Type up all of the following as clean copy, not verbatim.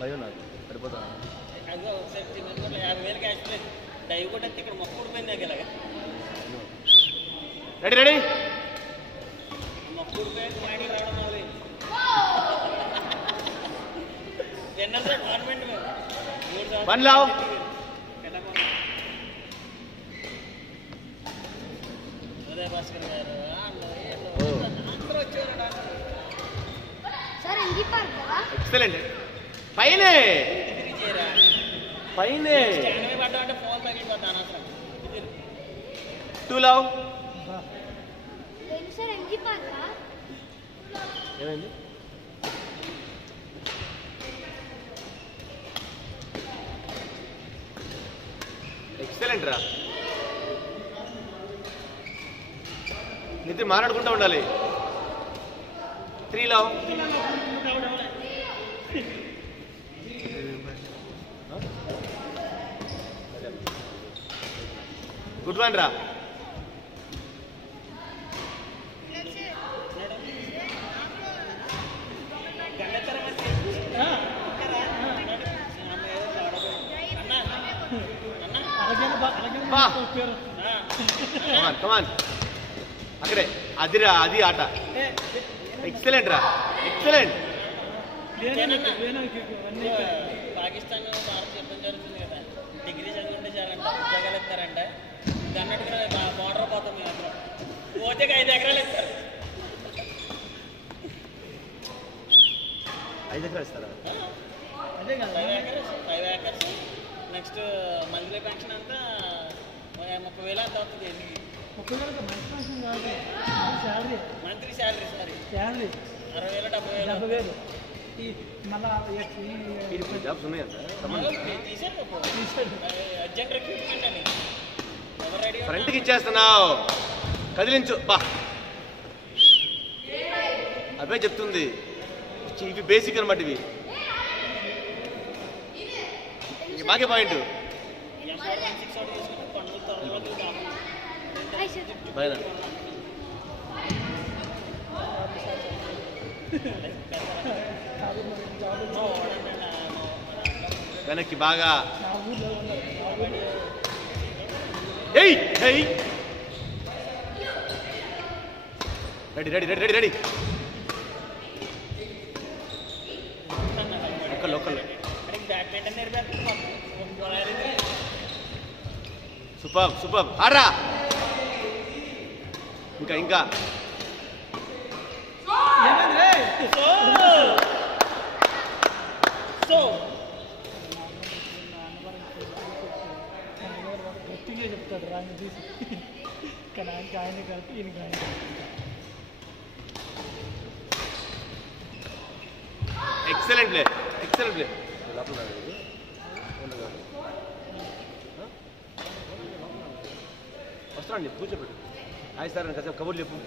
భయం నాకు పడిపోతాను. అదిగో ఒకసారి 50,000 క్యాష్ ప్రైజ్ డైవ్ కూడా ఇక్కడ మొక్క ఊడిపోయింది ఇలాగా. రెడీ రెడీ మొక్క ఊడిపోయాక మాడి రావడం మొదలైంది. విన్నర్ గవర్నమెంట్ మేము 3 సంవత్సరాలు వన్ లావ్ ఉదయ భాస్కర్ గారు అందరూ వచ్చేవారు. ఎక్సలెంట్ పైనే పైనే పడ్డామంటే ఫోన్ తగిలిపోతా అనవసరం. 2 లవ్ ఏమైంది? ఎక్సలెంట్ రా. నిద్ర మాట్లాడుకుంటూ ఉండాలి. 3 లవ్ గుడ్ వన్ రా. కమాన్ అక్కడే అదిరా అది ఆట. ఎక్సలెంట్ రా ఎక్సలెంట్. పాకిస్తాన్ భారత్ యుద్ధం జరుగుతుంది కదా, డిగ్రీ చదువుకుంటే చాలంట ఉద్యోగాలు ఇస్తారంట. అన్నట్టుగా బోర్డర్ పోతాం మేము అందరం. పోతే 5 ఎకరాలు ఇస్తారు. 5 ఎకరాలు ఇస్తారా? అదే కదా 5 ఏకర్స్. నెక్స్ట్ మంత్లీ పెన్షన్ అంతా 30,000 అంత అవుతుంది. మంత్లీ శాలరీ సారీ 60,000 70,000 జాబ్స్ ఉన్నాయంట. అర్జెంట్ రిక్రూట్మెంట్ అని ఫ్రంట్కి ఇచ్చేస్తున్నావు. కదిలించు బా. అవే చెప్తుంది. ఇవి బేసిక్ అనమాట. ఇవి మాకే పాయింట్. వెనక్కి బాగా ready ready ready ready ready. Local super super ఆడ్రా. ఇంకా ఇంకా చెప్తాడు రాని చూసి. కానీ ఆయనకి ఆయనే కలిపి ఈయనకి ఆయన. Excellent play excellent play. వస్తానండి కూర్చోబెట్టు. హాయ్ సార్ అని కాసేపు కబుర్లు చెప్పు.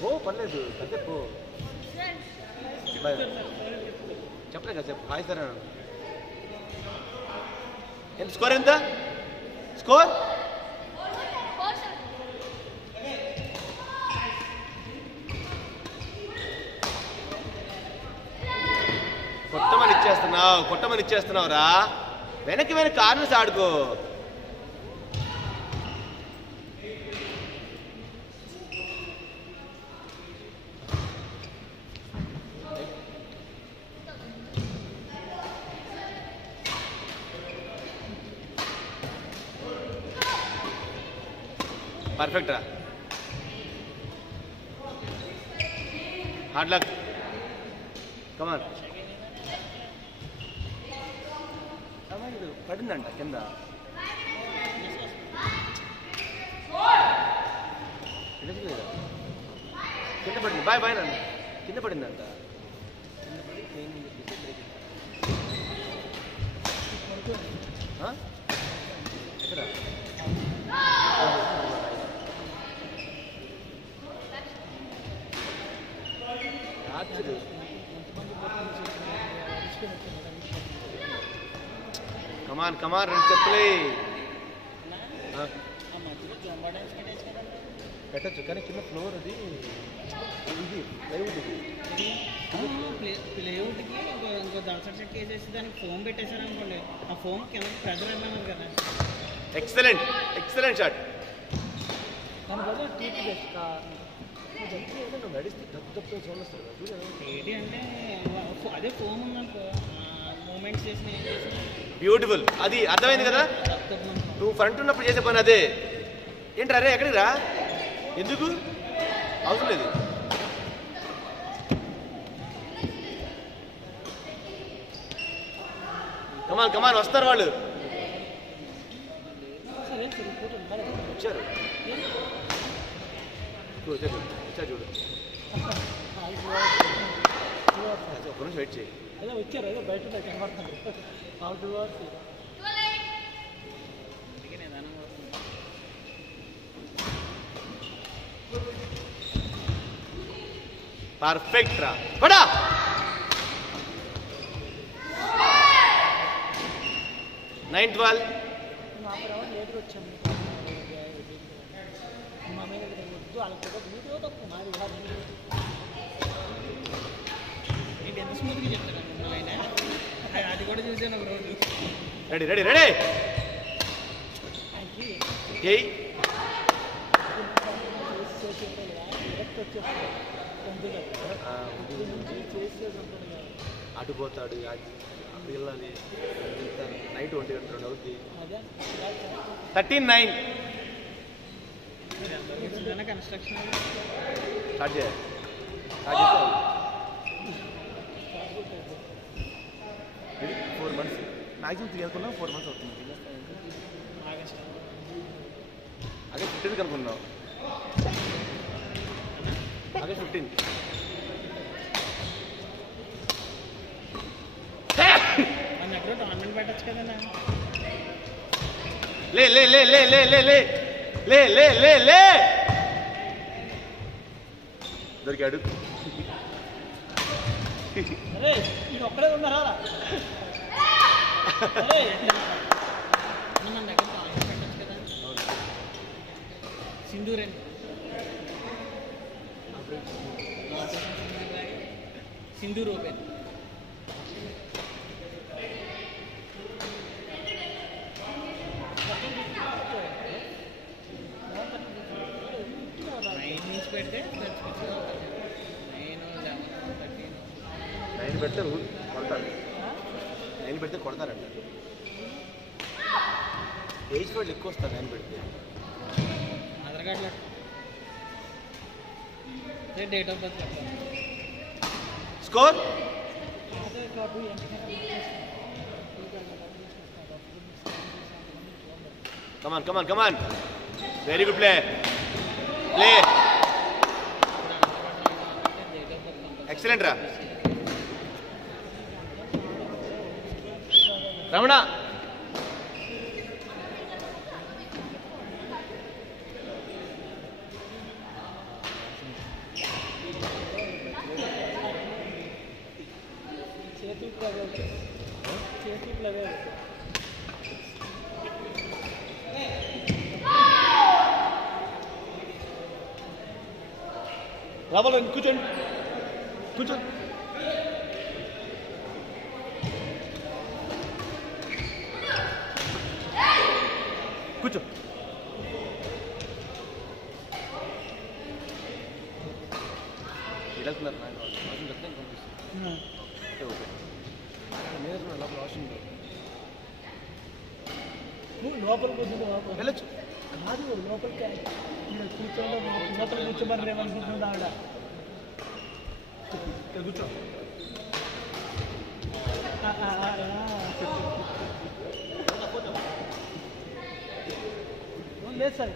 పో పర్లేదు కాసేపు చెప్పలే కాసేపు. హాయ్ సార్ అన్నాను. ఎంత స్కోర్? ఎంత స్కోర్? కొట్టమని ఇచ్చేస్తున్నావు రా. వెనక్కి వెనక్కి కార్నర్స్ ఆడుకో. పర్ఫెక్ట్ రా. Hard luck. కమాన్. పడిందంట కింద. కింద పడింది. బాయ్ బాయ్ నన్ను. కింద పడిందంట. ఎక్కడ కమాన్ కమాన్ రెండు చెప్పులే. ఆ మధ్యలో జంబా డ్యాన్స్ పెట్టచ్చు కదండి. పెట్టచ్చు కానీ కింద ఫ్లోర్ అది ఇది ప్లైవుడ్ ఇది ప్లేవుడ్కి ఇంకో దళసరి చెట్టు వేసేసి దానికి ఫోమ్ పెట్టేశారు అనుకోండి, ఆ ఫోమ్ కింద ప్రెజర్ వెళ్ళాను కదా. Excellent shot. దాని బదులు టీపీ బెస్ట్ నడిస్తే తప్పు సౌండ్ వస్తుంది కదా. ఏంటి అంటే అదే ఫోమ్ ఉందనుకో, మూమెంట్స్ చేసిన ఏం చేసినా బ్యూటిఫుల్. అది అర్థమైంది కదా, నువ్వు ఫ్రంట్ ఉన్నప్పుడు చేసే పని అదే. ఏంటి అరే ఎక్కడికి రా, ఎందుకు అవసరం లేదు. కమాన్ వస్తారు వాళ్ళు. సరే సరిపోతుంది మరి వచ్చారు చూడు. ఒక నిమిషం వెయిట్ చేయి. అదే వచ్చారు, అదే బయట కనబడుతుంది. అవుట్ డోర్స్ అందుకే నిదానం పడుతుంది. పర్ఫెక్ట్ రా పడా. నైన్ 12 నాకు రావాలి లేట్గా వచ్చాము. మా మీద వద్దు వాళ్ళకి వీడియో తప్పు మాది కాదు. ఏంటి ఎంత స్మూత్గా చెప్తాను ఆయన, అది కూడా చూసాను ఒక రోజు. రెడీ ఆయనకి ఏయ్ చేసి ఉంటుంది కదా, డైరెక్ట్ వచ్చేస్తుంది చేసేది ఉంటుంది కదా. అటు పోతాడు, అటు వెళ్ళాలి. నైట్ 1:2 అవుతుంది. అదే 13-9 చిన్న కన్స్ట్రక్షన్ స్టార్ట్ చేయాలి. 4 months మ్యాక్సిమం 3 అనుకున్నా, 4 months అవుతుంది. ఆగస్ట్ అదే 15 అనుకున్నావు. అదే 15. మన దగ్గర టోర్నమెంట్ పెట్టచ్చు కదన్నా. లే లే లే లే లే లే లే లే లే లే లే దొరికాడు. అరే నేను ఒక్కడే ఉన్నారా? మన దగ్గర టోర్నమెంట్ పెట్టచ్చు కదా. సింధూర్ అండి, సింధూర్ ఓపెన్. పెడితే 9, 11, 13 9 పెడితే కొడతారు. 9 పెడితే కొడతారంట. ఏజ్ వాళ్ళు ఎక్కువ వస్తారు 9 పెడితే. ఆధార్ కార్డులో డేట్ ఆఫ్ బర్త్ స్కోర్ అదే కాదు come on very good play excellent రా రమణ. చేతులవే రావాలండి, కూర్చోండి కూర్చోండి. కూర్చో. వెళ్తున్నారు వాషింగ్ చెప్తే ఇంకొనిపిస్తుంది. ఓకే మీద లోపల వాషింగ్ నువ్వు లోపల కూర్చుంటే లోపల వెళ్ళొచ్చు. కాదు లోపలికి కూర్చోండి లోపల కూర్చోమని రేమనుకుంటుంది ఆవిడ. కూర్చో. లేదు సార్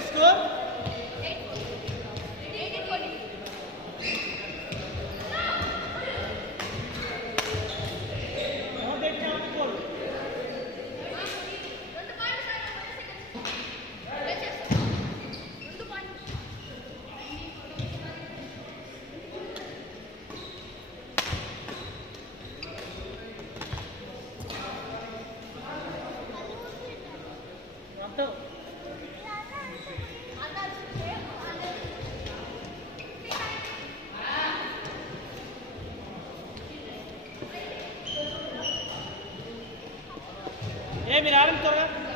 స్కోర్ మీరు ఆడండి త్వరగా